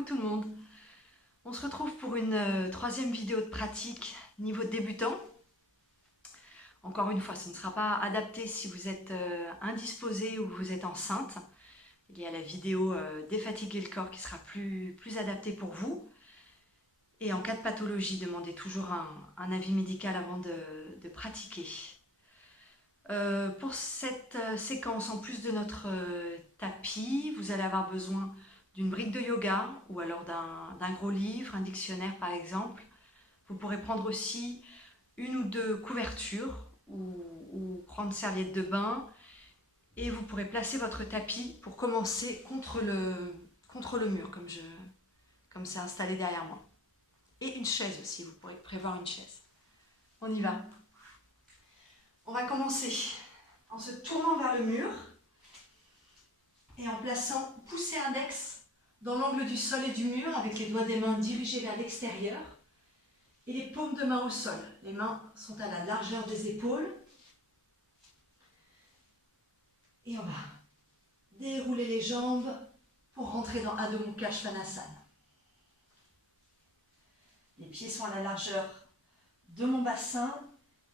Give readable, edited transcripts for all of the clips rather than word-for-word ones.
Coucou tout le monde. On se retrouve pour une troisième vidéo de pratique niveau débutant. Encore une fois, ce ne sera pas adapté si vous êtes indisposé ou vous êtes enceinte. Il y a la vidéo défatiguer le corps qui sera plus adaptée pour vous. Et en cas de pathologie, demandez toujours un avis médical avant de pratiquer. Pour cette séquence, en plus de notre tapis, vous allez avoir besoin d'une brique de yoga ou alors d'un gros livre, un dictionnaire par exemple. Vous pourrez prendre aussi une ou deux couvertures ou prendre serviette de bain et vous pourrez placer votre tapis pour commencer contre le mur comme c'est installé derrière moi. Et une chaise aussi, vous pourrez prévoir une chaise. On y va. On va commencer en se tournant vers le mur et en plaçant pouce et index dans l'angle du sol et du mur avec les doigts des mains dirigés vers l'extérieur et les paumes de main au sol. Les mains sont à la largeur des épaules. Et on va dérouler les jambes pour rentrer dans Adho Mukha Svanasana. Les pieds sont à la largeur de mon bassin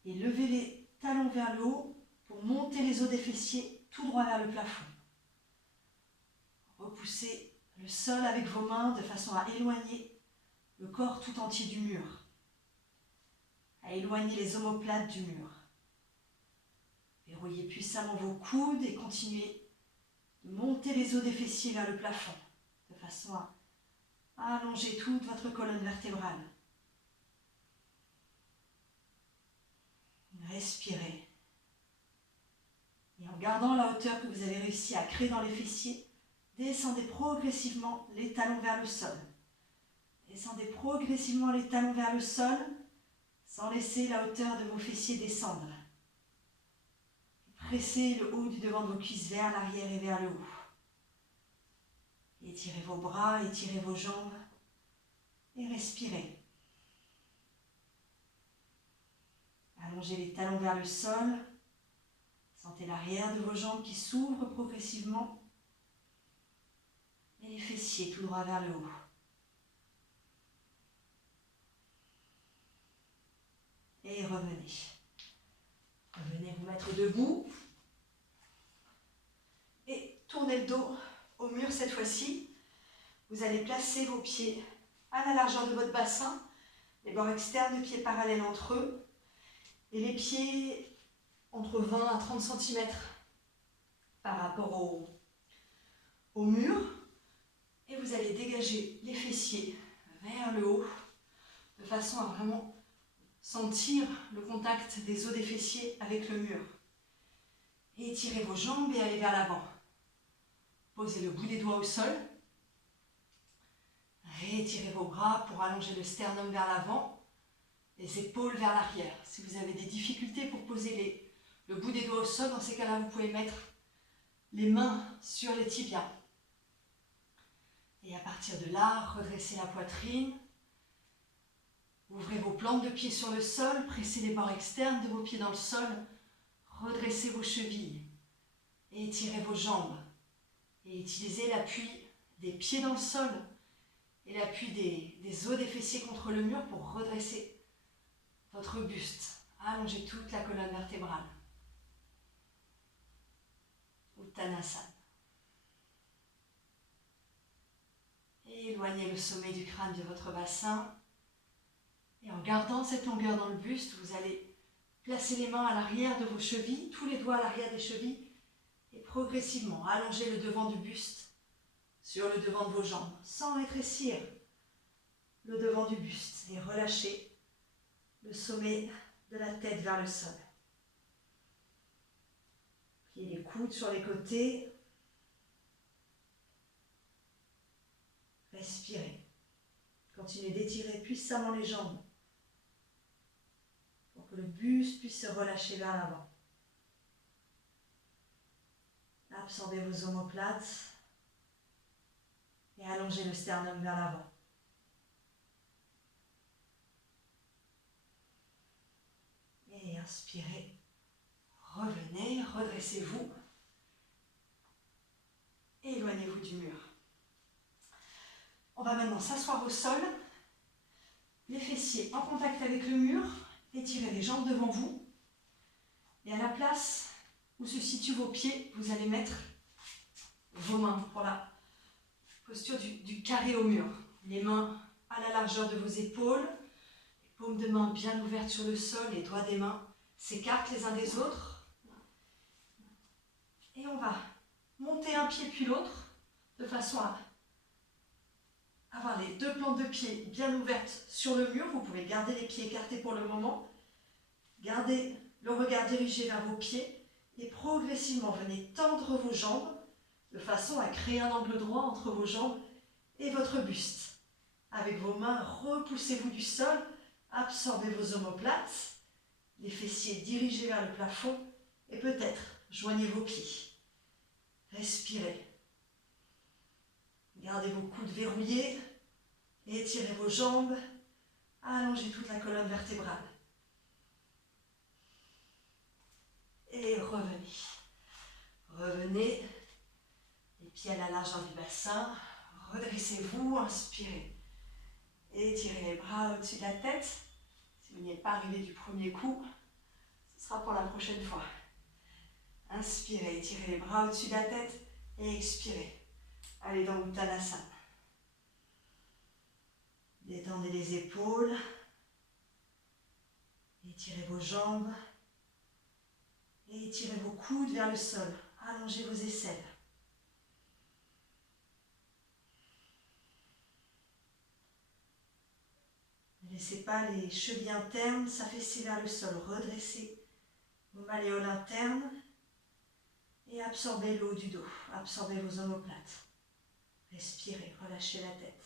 et lever les talons vers le haut pour monter les os des fessiers tout droit vers le plafond. Repoussez le sol avec vos mains de façon à éloigner le corps tout entier du mur, à éloigner les omoplates du mur. Verrouillez puissamment vos coudes et continuez de monter les os des fessiers vers le plafond, de façon à allonger toute votre colonne vertébrale. Respirez. Et en gardant la hauteur que vous avez réussi à créer dans les fessiers, descendez progressivement les talons vers le sol. Descendez progressivement les talons vers le sol, sans laisser la hauteur de vos fessiers descendre. Pressez le haut du devant de vos cuisses vers l'arrière et vers le haut. Étirez vos bras, étirez vos jambes et respirez. Allongez les talons vers le sol. Sentez l'arrière de vos jambes qui s'ouvrent progressivement et les fessiers tout droit vers le haut. Et revenez. Revenez vous mettre debout et tournez le dos au mur cette fois-ci. Vous allez placer vos pieds à la largeur de votre bassin, les bords externes de pieds parallèles entre eux et les pieds entre 20 à 30 cm par rapport au mur. Et vous allez dégager les fessiers vers le haut de façon à vraiment sentir le contact des os des fessiers avec le mur. Et étirez vos jambes et allez vers l'avant. Posez le bout des doigts au sol. Réétirez vos bras pour allonger le sternum vers l'avant, les épaules vers l'arrière. Si vous avez des difficultés pour poser le bout des doigts au sol, dans ces cas-là, vous pouvez mettre les mains sur les tibias. Et à partir de là, redressez la poitrine. Ouvrez vos plantes de pieds sur le sol, pressez les bords externes de vos pieds dans le sol, redressez vos chevilles et étirez vos jambes. Et utilisez l'appui des pieds dans le sol et l'appui des os des fessiers contre le mur pour redresser votre buste. Allongez toute la colonne vertébrale. Uttanasana. Et éloignez le sommet du crâne de votre bassin. Et en gardant cette longueur dans le buste, vous allez placer les mains à l'arrière de vos chevilles, tous les doigts à l'arrière des chevilles, et progressivement allonger le devant du buste sur le devant de vos jambes, sans rétrécir le devant du buste, et relâcher le sommet de la tête vers le sol. Pliez les coudes sur les côtés. Respirez. Continuez d'étirer puissamment les jambes pour que le buste puisse se relâcher vers l'avant. Absorbez vos omoplates et allongez le sternum vers l'avant. Et inspirez. Revenez, redressez-vous. Et éloignez-vous du mur. On va maintenant s'asseoir au sol, les fessiers en contact avec le mur, étirez les jambes devant vous. Et à la place où se situent vos pieds, vous allez mettre vos mains pour la posture du carré au mur. Les mains à la largeur de vos épaules, les paumes de main bien ouvertes sur le sol, les doigts des mains s'écartent les uns des autres. Et on va monter un pied puis l'autre, de façon à avoir les deux plantes de pied bien ouvertes sur le mur. Vous pouvez garder les pieds écartés pour le moment. Gardez le regard dirigé vers vos pieds et progressivement venez tendre vos jambes de façon à créer un angle droit entre vos jambes et votre buste. Avec vos mains, repoussez-vous du sol, absorbez vos omoplates, les fessiers dirigés vers le plafond et peut-être joignez vos pieds. Respirez. Gardez vos coudes verrouillés, étirez vos jambes, allongez toute la colonne vertébrale. Et revenez. Revenez, les pieds à la largeur du bassin, redressez-vous, inspirez. Étirez les bras au-dessus de la tête. Si vous n'y êtes pas arrivé du premier coup, ce sera pour la prochaine fois. Inspirez, étirez les bras au-dessus de la tête et expirez. Allez dans Uttanasana. Détendez les épaules. Étirez vos jambes. Et étirez vos coudes vers le sol. Allongez vos aisselles. Ne laissez pas les chevilles internes s'affaisser vers le sol. Redressez vos malléoles internes et absorbez le haut du dos. Absorbez vos omoplates. Respirez, relâchez la tête.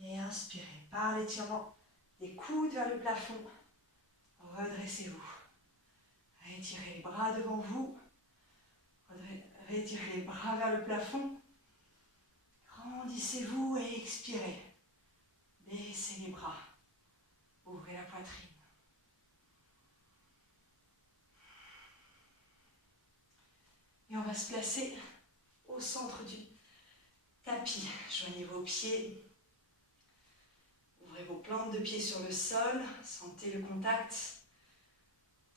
Et inspirez par l'étirement des coudes vers le plafond. Redressez-vous. Rétirez les bras devant vous. Rétirez les bras vers le plafond. Grandissez-vous et expirez. Baissez les bras. Ouvrez la poitrine. Et on va se placer au centre du tapis. Joignez vos pieds. Ouvrez vos plantes de pied sur le sol. Sentez le contact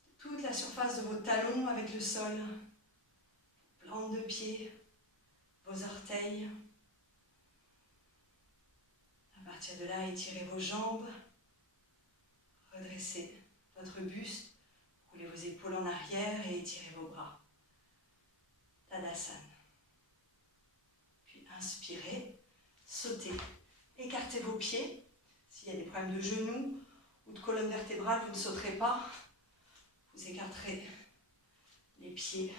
de toute la surface de vos talons avec le sol. Plantes de pied, vos orteils. À partir de là, étirez vos jambes. Redressez votre buste. Roulez vos épaules en arrière et étirez vos bras. Tadasana. Puis inspirez, sautez, écartez vos pieds. S'il y a des problèmes de genoux ou de colonne vertébrale, vous ne sauterez pas. Vous écarterez les pieds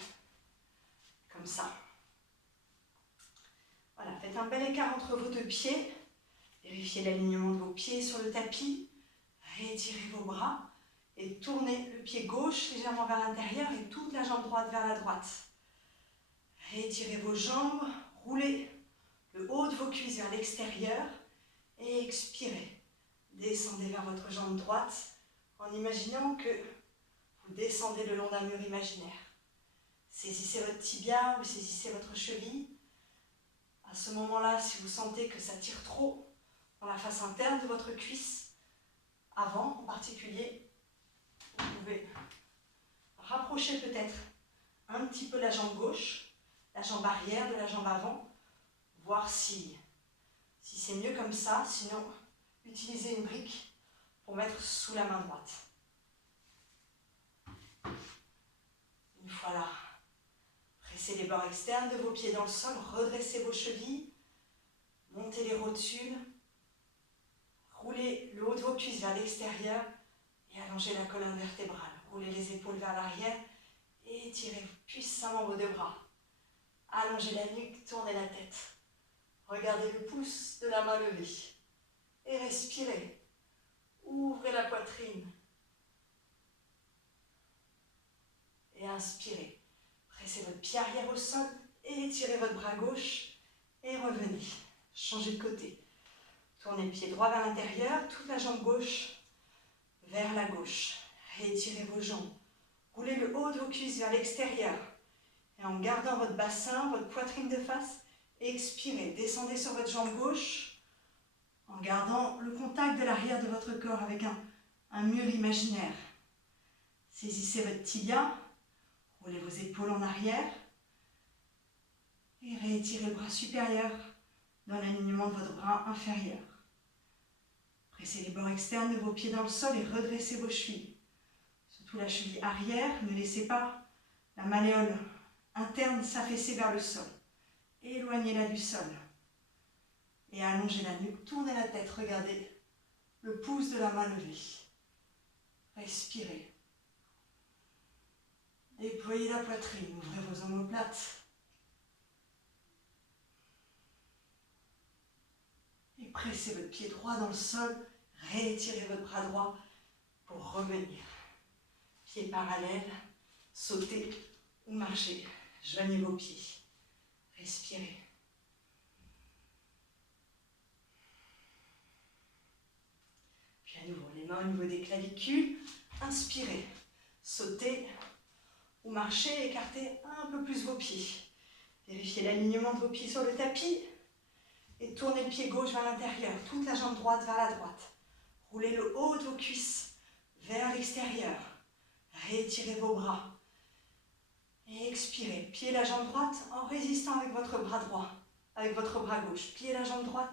comme ça. Voilà, faites un bel écart entre vos deux pieds. Vérifiez l'alignement de vos pieds sur le tapis. Réétirez vos bras et tournez le pied gauche légèrement vers l'intérieur et toute la jambe droite vers la droite. Réétirez vos jambes, roulez le haut de vos cuisses vers l'extérieur et expirez. Descendez vers votre jambe droite en imaginant que vous descendez le long d'un mur imaginaire. Saisissez votre tibia ou saisissez votre cheville. À ce moment-là, si vous sentez que ça tire trop dans la face interne de votre cuisse, avant en particulier, vous pouvez rapprocher peut-être un petit peu la jambe gauche, la jambe arrière de la jambe avant, voir si c'est mieux comme ça. Sinon, utilisez une brique pour mettre sous la main droite. Une fois là, pressez les bords externes de vos pieds dans le sol, redressez vos chevilles, montez les rotules, roulez le haut de vos cuisses vers l'extérieur et allongez la colonne vertébrale. Roulez les épaules vers l'arrière et étirez puissamment vos deux bras. Allongez la nuque, tournez la tête. Regardez le pouce de la main levée et respirez. Ouvrez la poitrine et inspirez. Pressez votre pied arrière au sol et étirez votre bras gauche et revenez. Changez de côté. Tournez le pied droit vers l'intérieur, toute la jambe gauche vers la gauche. Réétirez vos jambes. Roulez le haut de vos cuisses vers l'extérieur. Et en gardant votre bassin, votre poitrine de face, expirez. Descendez sur votre jambe gauche en gardant le contact de l'arrière de votre corps avec un mur imaginaire. Saisissez votre tibia, roulez vos épaules en arrière et réétirez le bras supérieur dans l'alignement de votre bras inférieur. Pressez les bords externes de vos pieds dans le sol et redressez vos chevilles. Surtout la cheville arrière, ne laissez pas la malléole interne s'affaisser vers le sol. Éloignez-la du sol. Et allongez la nuque, tournez la tête, regardez le pouce de la main levée. Respirez. Déployez la poitrine, ouvrez vos omoplates. Et pressez votre pied droit dans le sol, réétirez votre bras droit pour revenir. Pieds parallèles, sautez ou marchez. Joignez vos pieds. Respirez. Puis à nouveau, les mains au niveau des clavicules. Inspirez. Sautez ou marchez, écartez un peu plus vos pieds. Vérifiez l'alignement de vos pieds sur le tapis. Et tournez le pied gauche vers l'intérieur, toute la jambe droite vers la droite. Roulez le haut de vos cuisses vers l'extérieur. Réétirez vos bras. Et expirez. Pliez la jambe droite en résistant avec votre bras droit, avec votre bras gauche. Pliez la jambe droite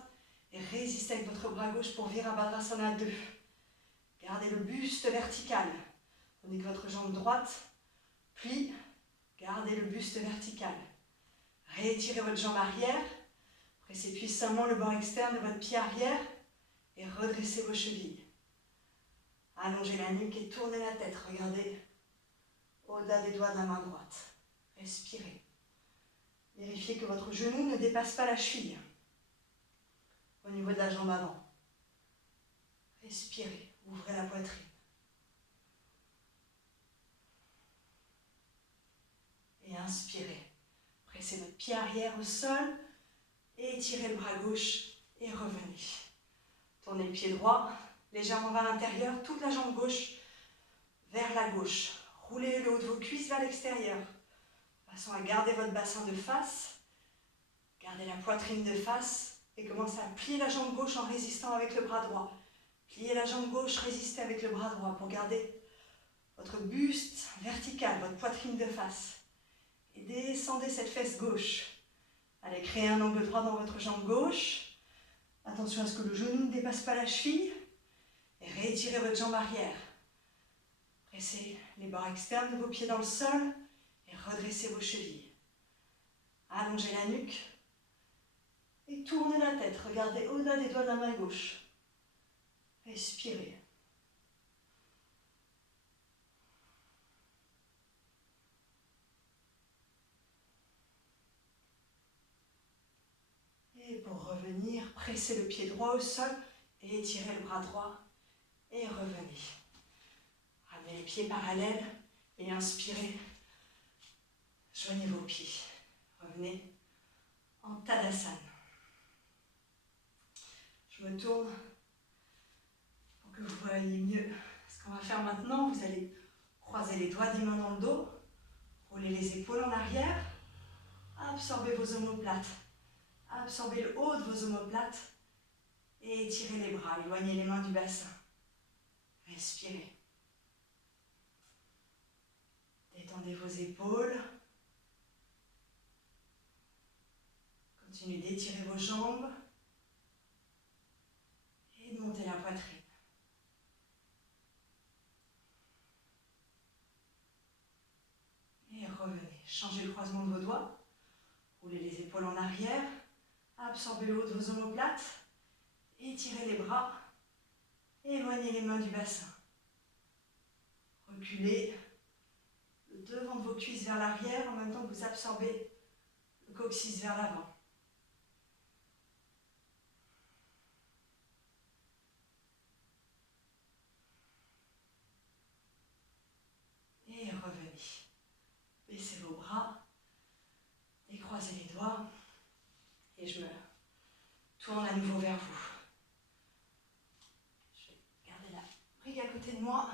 et résistez avec votre bras gauche pour Virabhadrasana 2. Gardez le buste vertical. Prenez que votre jambe droite plie. Gardez le buste vertical. Réétirez votre jambe arrière. Pressez puissamment le bord externe de votre pied arrière et redressez vos chevilles. Allongez la nuque et tournez la tête. Regardez au-delà des doigts de la main droite. Respirez. Vérifiez que votre genou ne dépasse pas la cheville au niveau de la jambe avant. Respirez. Ouvrez la poitrine. Et inspirez. Pressez votre pied arrière au sol. Et étirez le bras gauche et revenez. Tournez le pied droit, légèrement vers l'intérieur, toute la jambe gauche vers la gauche. Roulez le haut de vos cuisses vers l'extérieur, de façon à garder votre bassin de face. Gardez la poitrine de face et commencez à plier la jambe gauche en résistant avec le bras droit. Pliez la jambe gauche, résistez avec le bras droit pour garder votre buste vertical, votre poitrine de face. Et descendez cette fesse gauche. Allez, créez un angle droit dans votre jambe gauche. Attention à ce que le genou ne dépasse pas la cheville. Et réétirez votre jambe arrière. Pressez les bords externes de vos pieds dans le sol et redressez vos chevilles. Allongez la nuque et tournez la tête. Regardez au-delà des doigts de la main gauche. Respirez. Et pour revenir, pressez le pied droit au sol et étirez le bras droit et revenez. Ramenez les pieds parallèles et inspirez. Joignez vos pieds. Revenez en Tadasana. Je me tourne pour que vous voyez mieux ce qu'on va faire maintenant. Vous allez croiser les doigts des mains dans le dos, rouler les épaules en arrière, absorbez vos omoplates. Absorbez le haut de vos omoplates et étirez les bras, éloignez les mains du bassin. Respirez. Détendez vos épaules. Continuez d'étirer vos jambes et de monter la poitrine. Et revenez. Changez le croisement de vos doigts. Roulez les épaules en arrière. Absorbez le haut de vos omoplates. Étirez les bras. Éloignez les mains du bassin. Reculez le devant de vos cuisses vers l'arrière en même temps que vous absorbez le coccyx vers l'avant. Et revenez. Baissez vos bras. Décroisez les doigts. Et je me tourne à nouveau vers vous. Je vais garder la brique à côté de moi.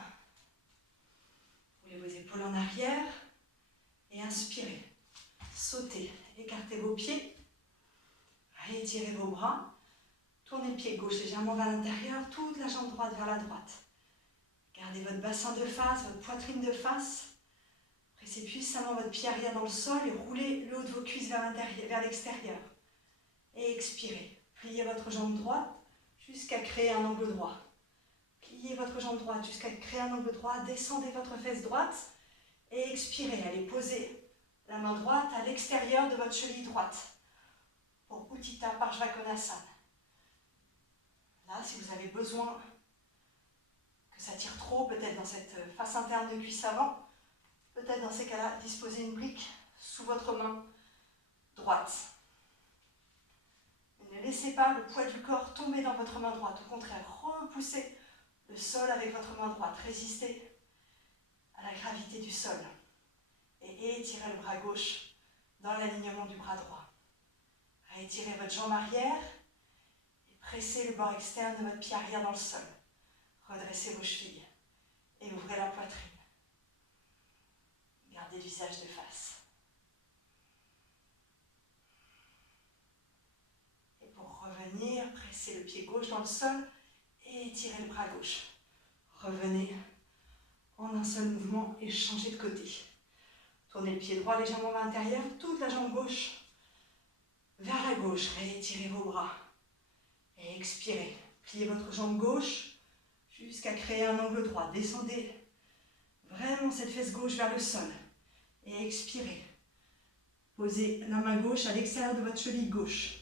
Roulez vos épaules en arrière. arrière et inspirez. Sautez, écartez vos pieds, réétirez vos bras, tournez le pied gauche légèrement vers l'intérieur, toute la jambe droite vers la droite. Gardez votre bassin de face, votre poitrine de face. Pressez puissamment votre pied arrière dans le sol et roulez le haut de vos cuisses vers l'extérieur. Et expirez. Pliez votre jambe droite jusqu'à créer un angle droit. Pliez votre jambe droite jusqu'à créer un angle droit. Descendez votre fesse droite et expirez. Allez poser la main droite à l'extérieur de votre cheville droite pour Utthita Parshvakonasana. Là, si vous avez besoin que ça tire trop, peut-être dans cette face interne de cuisse avant, peut-être dans ces cas-là, disposez une brique sous votre main droite. Ne laissez pas le poids du corps tomber dans votre main droite. Au contraire, repoussez le sol avec votre main droite. Résistez à la gravité du sol. Et étirez le bras gauche dans l'alignement du bras droit. Réétirez votre jambe arrière et pressez le bord externe de votre pied arrière dans le sol. Redressez vos chevilles et ouvrez la poitrine. Gardez le visage de face. Et pour revenir, pressez le pied gauche dans le sol et étirez le bras gauche. Revenez en un seul mouvement et changez de côté. Tournez le pied droit légèrement vers l'intérieur, toute la jambe gauche vers la gauche. Réétirez vos bras et expirez. Pliez votre jambe gauche jusqu'à créer un angle droit. Descendez vraiment cette fesse gauche vers le sol et expirez. Posez la main gauche à l'extérieur de votre cheville gauche.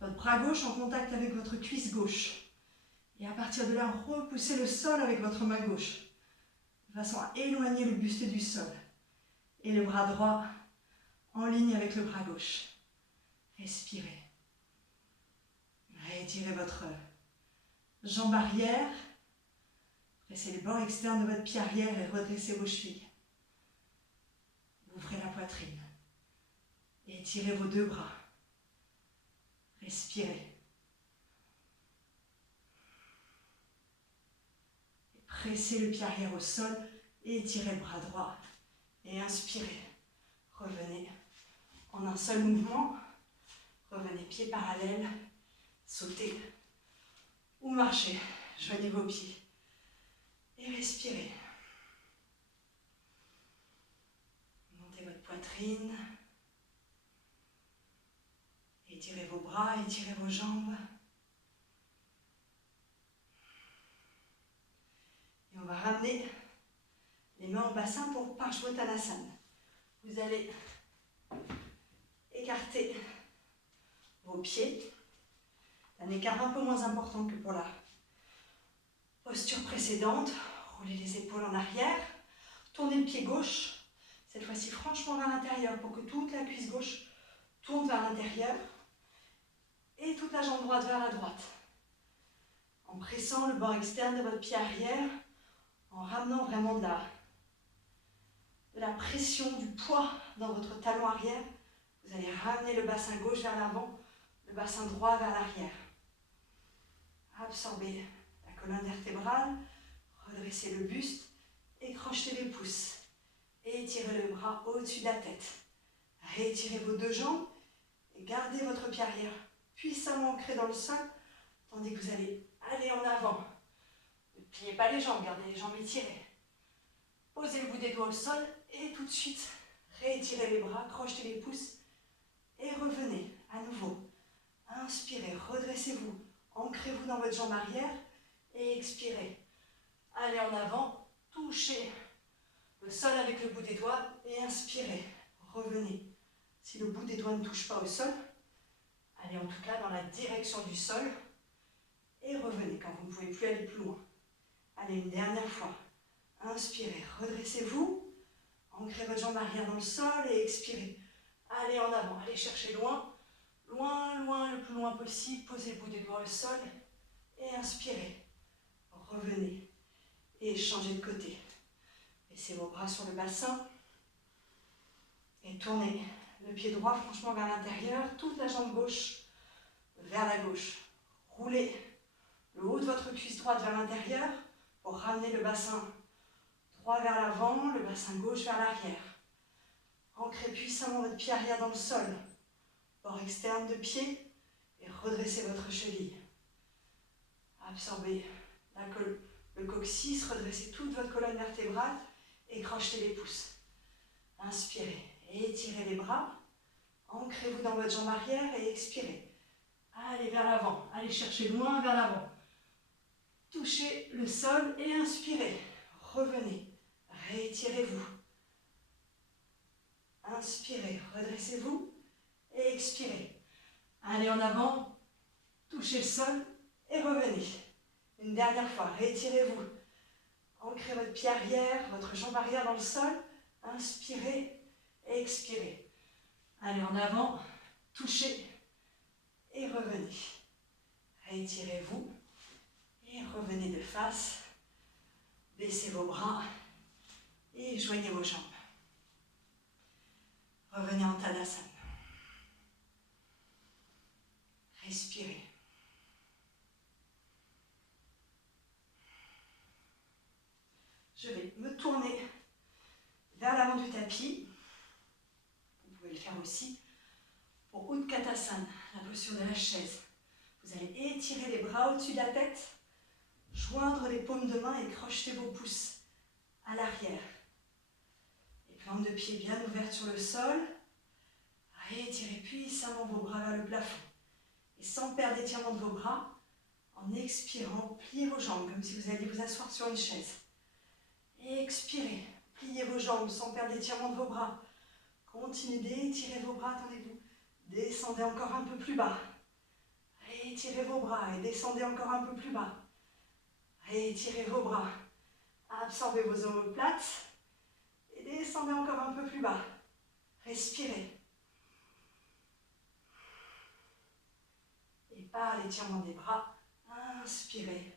Votre bras gauche en contact avec votre cuisse gauche. Et à partir de là, repoussez le sol avec votre main gauche, de façon à éloigner le buste du sol. Et le bras droit en ligne avec le bras gauche. Respirez. Réétirez votre jambe arrière. Pressez les bords externes de votre pied arrière et redressez vos chevilles. Ouvrez la poitrine. Et étirez vos deux bras. Respirez. Et pressez le pied arrière au sol et étirez le bras droit. Et inspirez. Revenez en un seul mouvement. Revenez pieds parallèles. Sautez ou marchez. Joignez vos pieds. Et respirez. Montez votre poitrine. Étirez vos bras, étirez vos jambes. Et on va ramener les mains au bassin pour Parshvottanasana. Vous allez écarter vos pieds d'un écart un peu moins important que pour la posture précédente. Roulez les épaules en arrière. Tournez le pied gauche, cette fois-ci franchement vers l'intérieur pour que toute la cuisse gauche tourne vers l'intérieur et toute la jambe droite vers la droite. En pressant le bord externe de votre pied arrière, en ramenant vraiment de la pression, du poids dans votre talon arrière, vous allez ramener le bassin gauche vers l'avant, le bassin droit vers l'arrière. Absorbez la colonne vertébrale, redressez le buste et crochetez les pouces. Et étirez le bras au-dessus de la tête. Réétirez vos deux jambes et gardez votre pied arrière puissamment ancré dans le sol, tandis que vous allez aller en avant. Ne pliez pas les jambes, gardez les jambes étirées. Posez le bout des doigts au sol et tout de suite, réétirez les bras, crochetez les pouces et revenez à nouveau. Inspirez, redressez-vous, ancrez-vous dans votre jambe arrière et expirez. Allez en avant, touchez le sol avec le bout des doigts et inspirez. Revenez. Si le bout des doigts ne touche pas au sol, allez en tout cas dans la direction du sol et revenez quand vous ne pouvez plus aller plus loin. Allez, une dernière fois. Inspirez, redressez-vous, ancrez votre jambe arrière dans le sol et expirez. Allez en avant, allez chercher loin, loin, loin, le plus loin possible. Posez le bout des doigts au sol et inspirez. Revenez et changez de côté. Laissez vos bras sur le bassin et tournez le pied droit franchement vers l'intérieur, toute la jambe gauche vers la gauche. Roulez le haut de votre cuisse droite vers l'intérieur pour ramener le bassin Droit vers l'avant, le bassin gauche vers l'arrière. Ancrez puissamment votre pied arrière dans le sol. Bord externe de pied et redressez votre cheville. Absorbez le coccyx, redressez toute votre colonne vertébrale et crochetez les pouces. Inspirez et étirez les bras. Ancrez-vous dans votre jambe arrière et expirez. Allez vers l'avant, allez chercher loin vers l'avant. Touchez le sol et inspirez. Revenez, réétirez-vous. Inspirez, redressez-vous et expirez. Allez en avant, touchez le sol et revenez. Une dernière fois, réétirez-vous. Ancrez votre pied arrière, votre jambe arrière dans le sol. Inspirez et expirez. Allez en avant, touchez et revenez. Réétirez-vous et revenez de face. Baissez vos bras et joignez vos jambes. Revenez en Tadasana. Respirez. Je vais me tourner vers l'avant du tapis. Vous pouvez le faire aussi pour Utkatasana, la posture de la chaise. Vous allez étirer les bras au-dessus de la tête, joindre les paumes de main et crocheter vos pouces à l'arrière. Les plantes de pied bien ouvertes sur le sol. Réétirez puissamment vos bras vers le plafond. Et sans perdre l'étirement de vos bras, en expirant, pliez vos jambes comme si vous alliez vous asseoir sur une chaise. Et expirez, pliez vos jambes sans perdre l'étirement de vos bras. Continuez d'étirer vos bras, attendez-vous. Descendez encore un peu plus bas. Réétirez vos bras et descendez encore un peu plus bas. Réétirez vos bras. Absorbez vos omoplates et descendez encore un peu plus bas. Respirez. Et par l'étirement des bras, inspirez.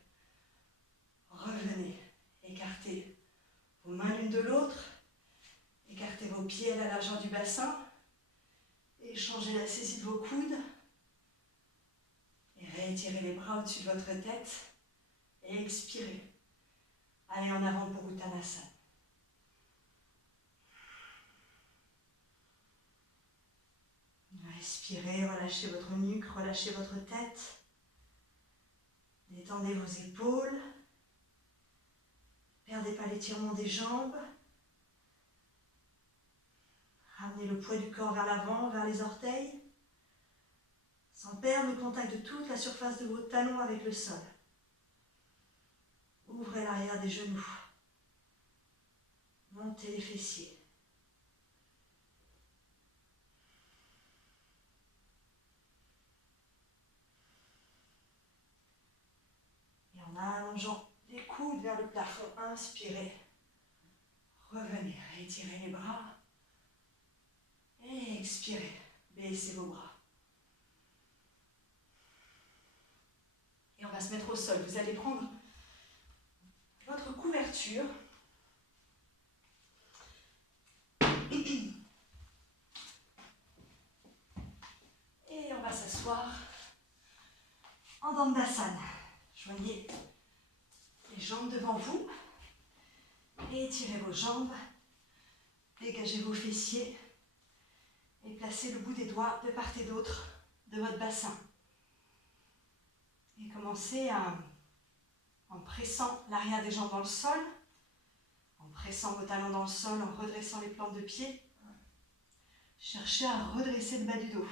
Revenez. Écartez vos mains l'une de l'autre. Écartez vos pieds à la largeur du bassin. Échangez la saisie de vos coudes. Et réétirez les bras au-dessus de votre tête. Et expirez. Allez en avant pour Uttanasana. Respirez, relâchez votre nuque, relâchez votre tête. Détendez vos épaules. Ne perdez pas l'étirement des jambes. Ramenez le poids du corps vers l'avant, vers les orteils, sans perdre le contact de toute la surface de vos talons avec le sol. Ouvrez l'arrière des genoux. Montez les fessiers. Et en allongeant les coudes vers le plafond, inspirez. Revenez, réétirez les bras. Et expirez, baissez vos bras. Et on va se mettre au sol. Vous allez prendre votre couverture. Et on va s'asseoir en Dandasana. Joignez les jambes devant vous. Étirez vos jambes. Dégagez vos fessiers. Et placez le bout des doigts de part et d'autre de votre bassin. Et commencez en pressant l'arrière des jambes dans le sol, en pressant vos talons dans le sol, en redressant les plantes de pied. Cherchez à redresser le bas du dos.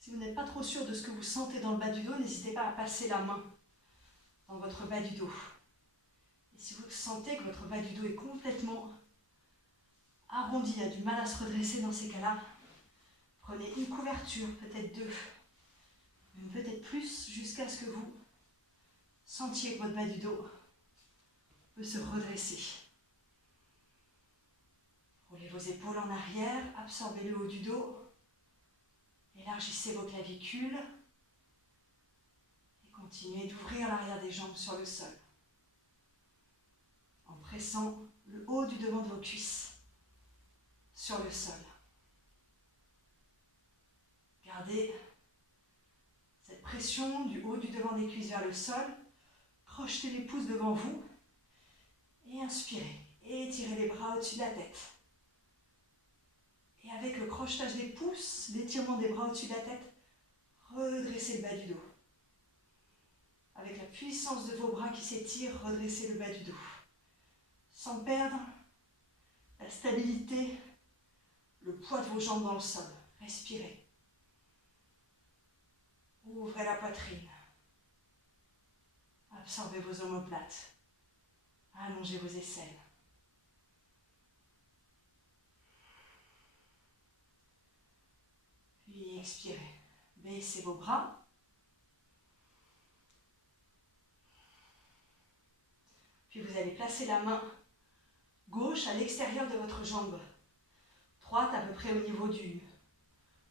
Si vous n'êtes pas trop sûr de ce que vous sentez dans le bas du dos, n'hésitez pas à passer la main dans votre bas du dos. Et si vous sentez que votre bas du dos est complètement arrondi, a du mal à se redresser dans ces cas-là, prenez une couverture, peut-être deux, même peut-être plus, jusqu'à ce que vous sentiez que votre bas du dos peut se redresser. Roulez vos épaules en arrière, absorbez le haut du dos, élargissez vos clavicules et continuez d'ouvrir l'arrière des jambes sur le sol en pressant le haut du devant de vos cuisses sur le sol. Gardez cette pression du haut du devant des cuisses vers le sol. projetez les pouces devant vous et inspirez. Étirez les bras au-dessus de la tête. Et avec le crochetage des pouces, l'étirement des bras au-dessus de la tête, redressez le bas du dos. Avec la puissance de vos bras qui s'étirent, redressez le bas du dos. Sans perdre la stabilité, le poids de vos jambes dans le sol. Respirez. Ouvrez la poitrine. Absorbez vos omoplates. Allongez vos aisselles. Puis expirez. Baissez vos bras. Puis vous allez placer la main gauche à l'extérieur de votre jambe droite, à peu près au niveau du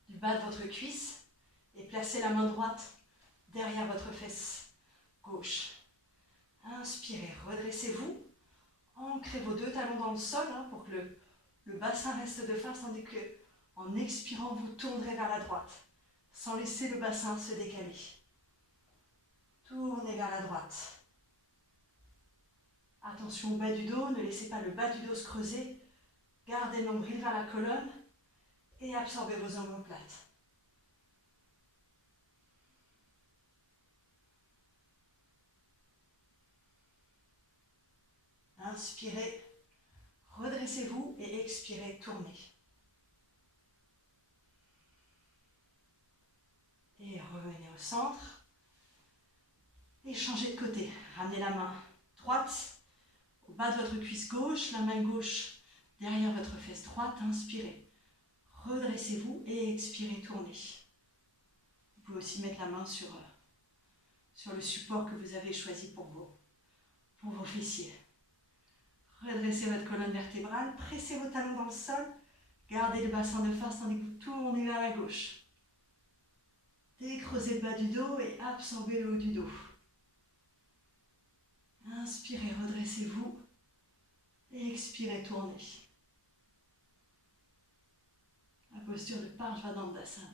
bas de votre cuisse. Et placez la main droite derrière votre fesse gauche. Inspirez, redressez-vous. Ancrez vos deux talons dans le sol pour que le bassin reste de face, tandis que en expirant, vous tournerez vers la droite, sans laisser le bassin se décaler. Tournez vers la droite. Attention au bas du dos, ne laissez pas le bas du dos se creuser. Gardez le nombril vers la colonne et absorbez vos omoplates. Inspirez, redressez-vous et expirez, tournez. Et revenez au centre. Et changez de côté. Ramenez la main droite au bas de votre cuisse gauche, la main gauche derrière votre fesse droite. Inspirez. Redressez-vous et expirez, tournez. Vous pouvez aussi mettre la main sur le support que vous avez choisi pour vos fessiers. Redressez votre colonne vertébrale, pressez vos talons dans le sol, gardez le bassin de face tandis que vous tournez vers la gauche. Décreusez le bas du dos et absorbez le haut du dos. Inspirez, redressez-vous et expirez, tournez. La posture de Parsvadandasana.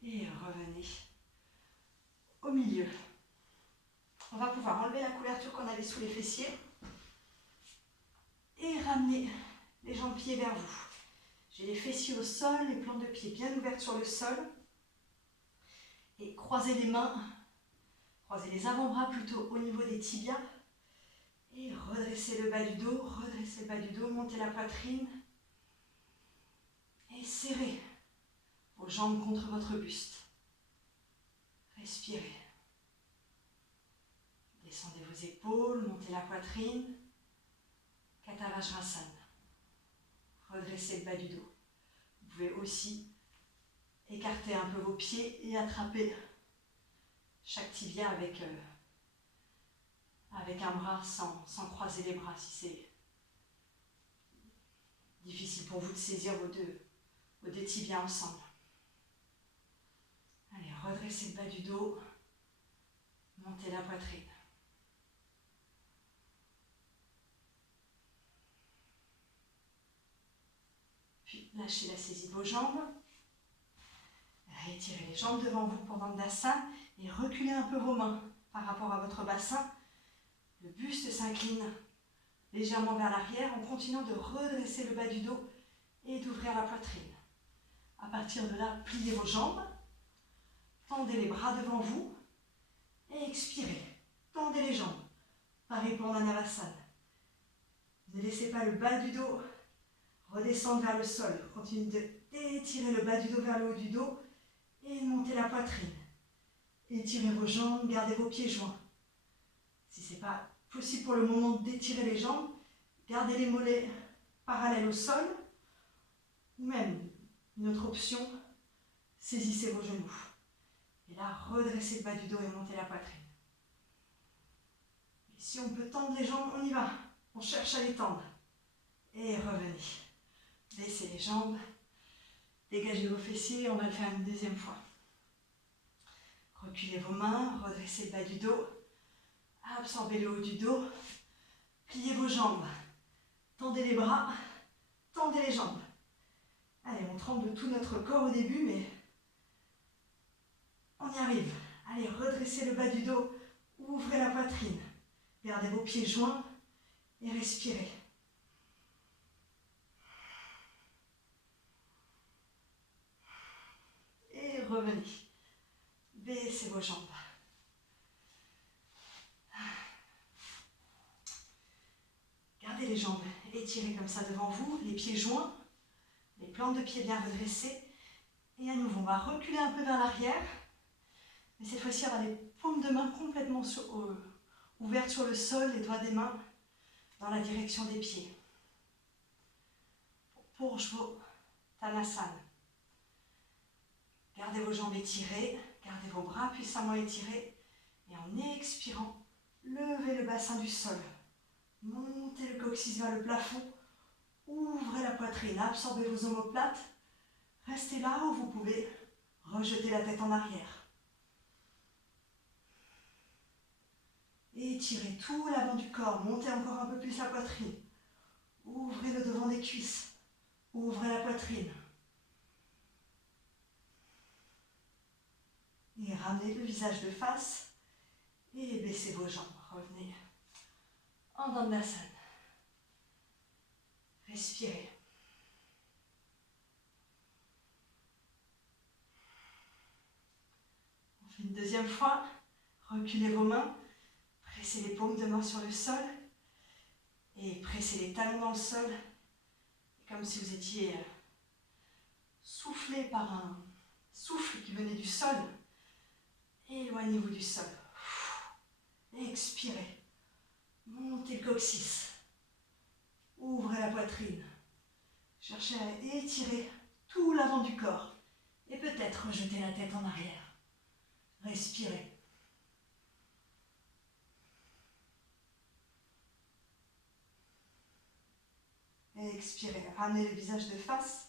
Et revenez au milieu. On va pouvoir enlever la couverture qu'on avait sous les fessiers et ramener les jambes pieds vers vous. J'ai les fessiers au sol, les plantes de pied bien ouvertes sur le sol. Et croisez les mains, croisez les avant-bras plutôt au niveau des tibias. Et redressez le bas du dos, redressez le bas du dos, montez la poitrine. Et serrez vos jambes contre votre buste. Respirez. Descendez vos épaules, montez la poitrine. Katalajrasana. Redressez le bas du dos. Vous pouvez aussi écarter un peu vos pieds et attraper chaque tibia avec un bras sans croiser les bras si c'est difficile pour vous de saisir vos deux tibias ensemble. Allez, redressez le bas du dos, montez la poitrine. Puis lâchez la saisie de vos jambes. Rétirez les jambes devant vous pour Dandasana et reculez un peu vos mains par rapport à votre bassin. Le buste s'incline légèrement vers l'arrière en continuant de redresser le bas du dos et d'ouvrir la poitrine. À partir de là, pliez vos jambes, tendez les bras devant vous et expirez. Tendez les jambes. Pareil pour l'Anavasana. Ne laissez pas le bas du dos redescendre vers le sol. Continuez d'étirer le bas du dos vers le haut du dos et montez la poitrine. Étirez vos jambes, gardez vos pieds joints. Si ce n'est pas possible pour le moment d'étirer les jambes, gardez les mollets parallèles au sol. Ou même, une autre option, saisissez vos genoux. Et là, redressez le bas du dos et montez la poitrine. Et si on peut tendre les jambes, on y va. On cherche à les tendre. Et revenez. Baissez les jambes. Dégagez vos fessiers. On va le faire une deuxième fois. Reculez vos mains. Redressez le bas du dos. Absorbez le haut du dos. Pliez vos jambes. Tendez les bras. Tendez les jambes. Allez, on tremble de tout notre corps au début, mais On y arrive. Allez, redressez le bas du dos, ouvrez la poitrine. Gardez vos pieds joints et respirez. Et revenez. Baissez vos jambes. Gardez les jambes étirées comme ça devant vous, les pieds joints, les plantes de pieds bien redressées. Et à nouveau, on va reculer un peu vers l'arrière. Mais cette fois-ci, on va les paumes de main complètement ouvertes sur le sol, les doigts des mains dans la direction des pieds. Pour Tanasana. Gardez vos jambes étirées, gardez vos bras puissamment étirés. Et en expirant, levez le bassin du sol. Montez le coccyx vers le plafond. Ouvrez la poitrine, absorbez vos omoplates. Restez là où vous pouvez rejeter la tête en arrière. Étirez tout l'avant du corps, montez encore un peu plus la poitrine. Ouvrez le devant des cuisses, ouvrez la poitrine. Et ramenez le visage de face et baissez vos jambes. Revenez en Dandasana. Respirez. On fait une deuxième fois. Reculez vos mains. Pressez les paumes de main sur le sol et pressez les talons dans le sol, comme si vous étiez soufflé par un souffle qui venait du sol. Éloignez-vous du sol. Expirez. Montez le coccyx. Ouvrez la poitrine. Cherchez à étirer tout l'avant du corps et peut-être rejeter la tête en arrière. Respirez. Expirez, ramenez le visage de face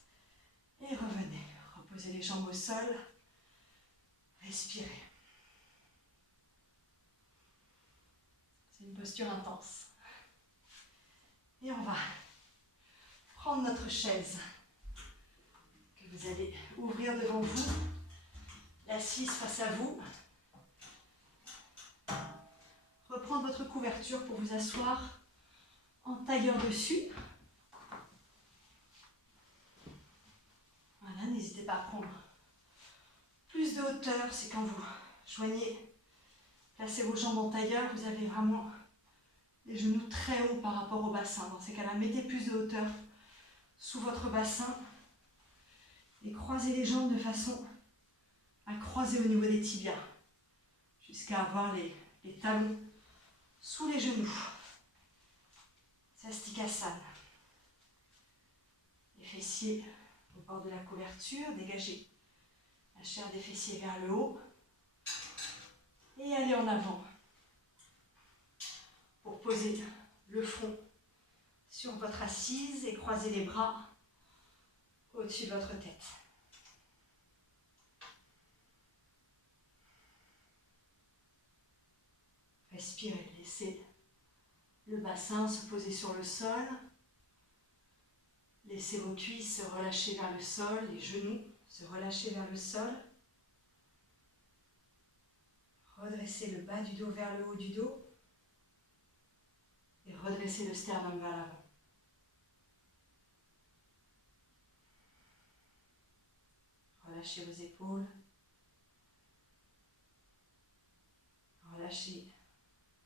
et revenez. Reposez les jambes au sol. Respirez. C'est une posture intense. Et on va prendre notre chaise que vous allez ouvrir devant vous, l'assise face à vous. Reprendre votre couverture pour vous asseoir en tailleur dessus. Voilà, n'hésitez pas à prendre plus de hauteur, c'est quand vous joignez, placez vos jambes en tailleur, vous avez vraiment les genoux très hauts par rapport au bassin. Dans ces cas-là, mettez plus de hauteur sous votre bassin et croisez les jambes de façon à croiser au niveau des tibias, jusqu'à avoir les talons sous les genoux. Sastikasana. Les fessiers au bord de la couverture, dégagez la chair des fessiers vers le haut et allez en avant pour poser le front sur votre assise et croiser les bras au-dessus de votre tête. Respirez, laissez le bassin se poser sur le sol. Laissez vos cuisses se relâcher vers le sol, les genoux se relâcher vers le sol. Redressez le bas du dos vers le haut du dos et redressez le sternum vers l'avant. Relâchez vos épaules. Relâchez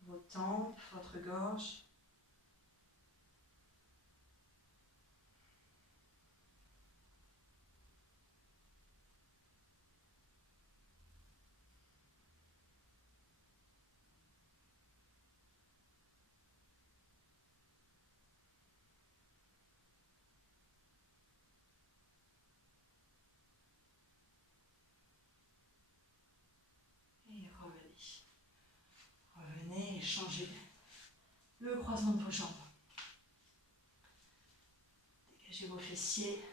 vos tempes, votre gorge. Et revenez. Revenez et changez le croisement de vos jambes. Dégagez vos fessiers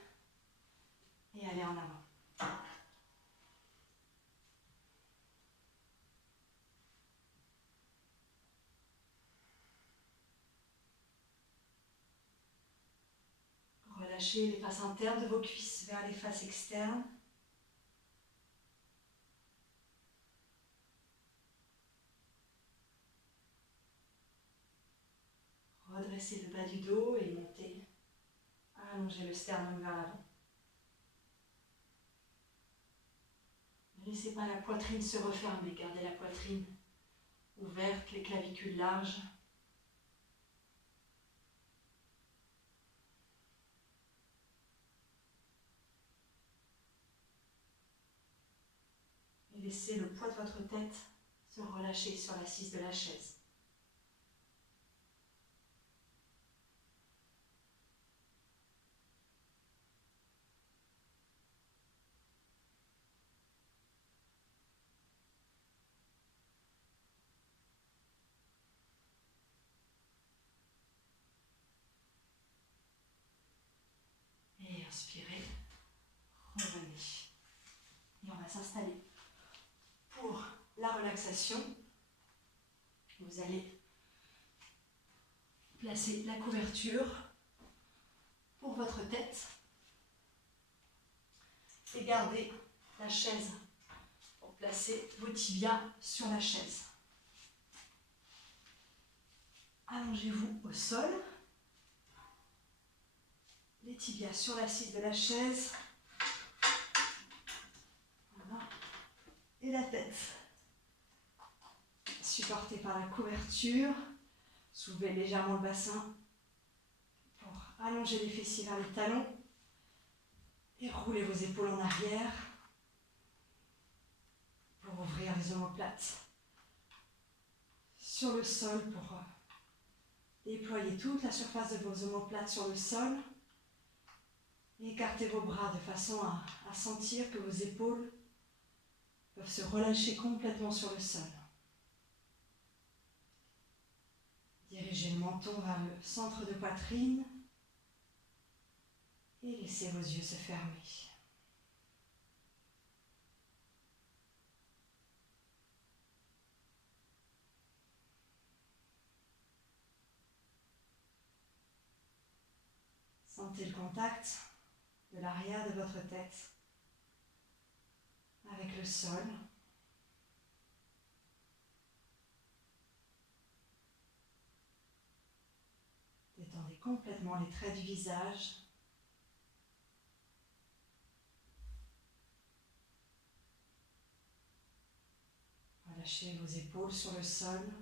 et allez en avant. Relâchez les faces internes de vos cuisses vers les faces externes. relaxez le bas du dos et montez. Allongez le sternum vers l'avant. Ne laissez pas la poitrine se refermer, gardez la poitrine ouverte, les clavicules larges. Et laissez le poids de votre tête se relâcher sur l'assise de la chaise. Et inspirez, revenez. Et on va s'installer pour la relaxation. Vous allez placer la couverture pour votre tête et garder la chaise pour placer vos tibias sur la chaise. Allongez-vous au sol, les tibias sur l'assise de la chaise. Voilà. Et la tête supportée par la couverture. Soulevez légèrement le bassin pour allonger les fessiers vers les talons et roulez vos épaules en arrière pour ouvrir les omoplates sur le sol pour déployer toute la surface de vos omoplates sur le sol et écartez vos bras de façon à sentir que vos épaules peuvent se relâcher complètement sur le sol. Dirigez le menton vers le centre de poitrine et laissez vos yeux se fermer. Sentez le contact de l'arrière de votre tête avec le sol. Détendez complètement les traits du visage. Relâchez vos épaules sur le sol.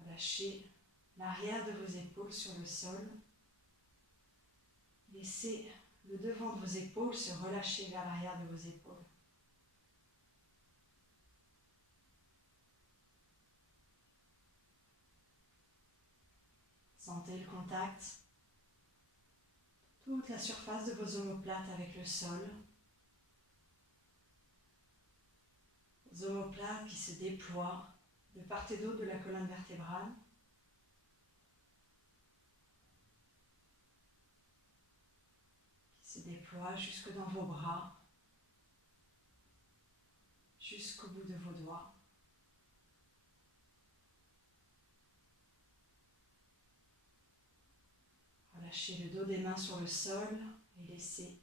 Relâchez l'arrière de vos épaules sur le sol. Laissez le devant de vos épaules se relâcher vers l'arrière de vos épaules. Sentez le contact, toute la surface de vos omoplates avec le sol. Vos omoplates qui se déploient de part et d'autre de la colonne vertébrale. Qui se déploient jusque dans vos bras, jusqu'au bout de vos doigts. Relâchez le dos des mains sur le sol et laissez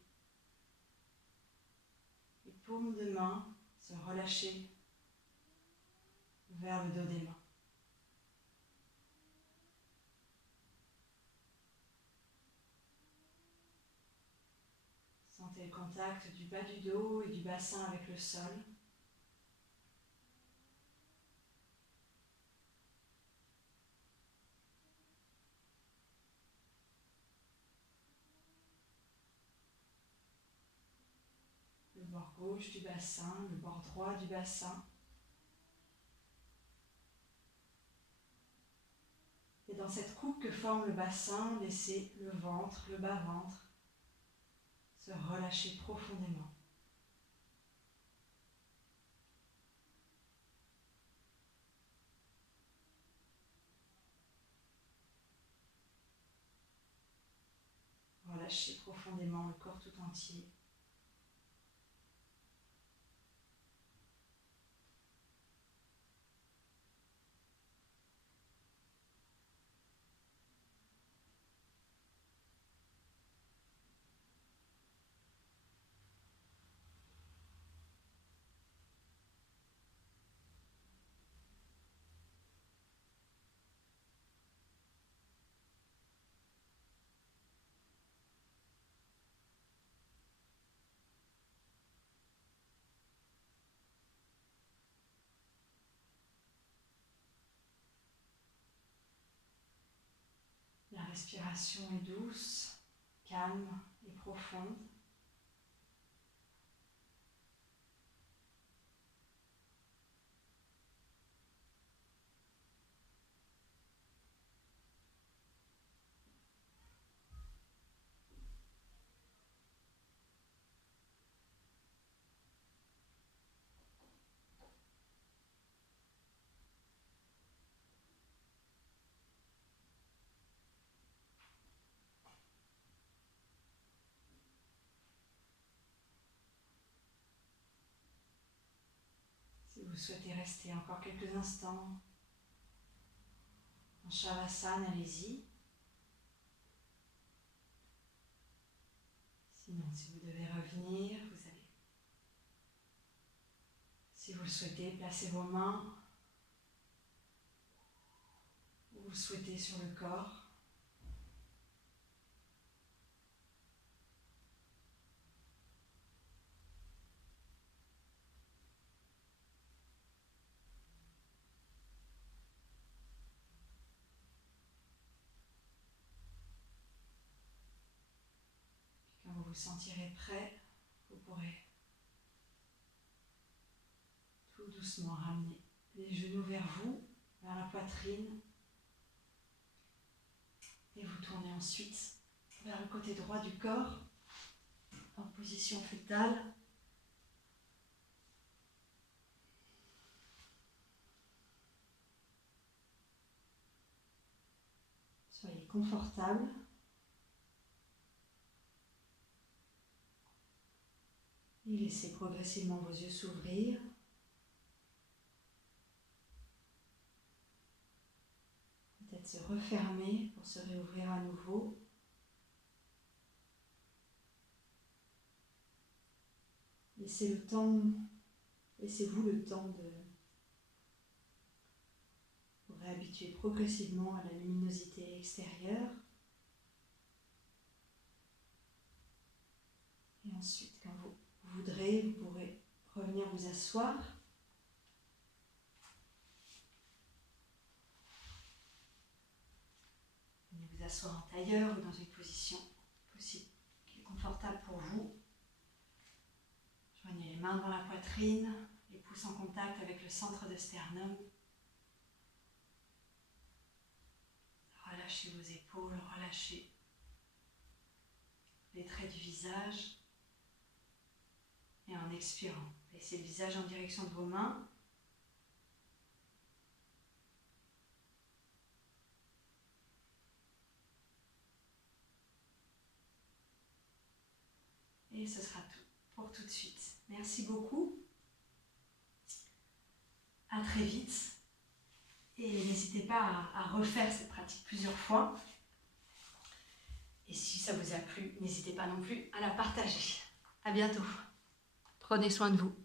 les paumes de main se relâcher vers le dos des mains. Sentez le contact du bas du dos et du bassin avec le sol. Le bord gauche du bassin, le bord droit du bassin. Et dans cette coupe que forme le bassin, laissez le ventre, le bas-ventre, se relâcher profondément. Relâchez profondément le corps tout entier. respiration est douce, calme et profonde. Si vous souhaitez rester encore quelques instants en Shavasana, allez-y. Sinon, si vous devez revenir, vous allez, si vous le souhaitez, placer vos mains où vous le souhaitez sur le corps. Quand vous vous sentirez prêt, vous pourrez tout doucement ramener les genoux vers vous, vers la poitrine, et vous tournez ensuite vers le côté droit du corps, en position fœtale. Soyez confortable. Et laissez progressivement vos yeux s'ouvrir. Peut-être se refermer pour se réouvrir à nouveau. Laissez-vous le temps de vous réhabituer progressivement à la luminosité extérieure. Et ensuite, quand vous voudrez, vous pourrez revenir vous asseoir. Venez vous asseoir en tailleur ou dans une position possible qui est confortable pour vous. Joignez les mains dans la poitrine, les pouces en contact avec le centre de sternum. Relâchez vos épaules, relâchez les traits du visage. Et en expirant, laissez le visage en direction de vos mains. Et ce sera tout pour tout de suite. Merci beaucoup. À très vite. Et n'hésitez pas à refaire cette pratique plusieurs fois. Et si ça vous a plu, n'hésitez pas non plus à la partager. À bientôt. Prenez soin de vous.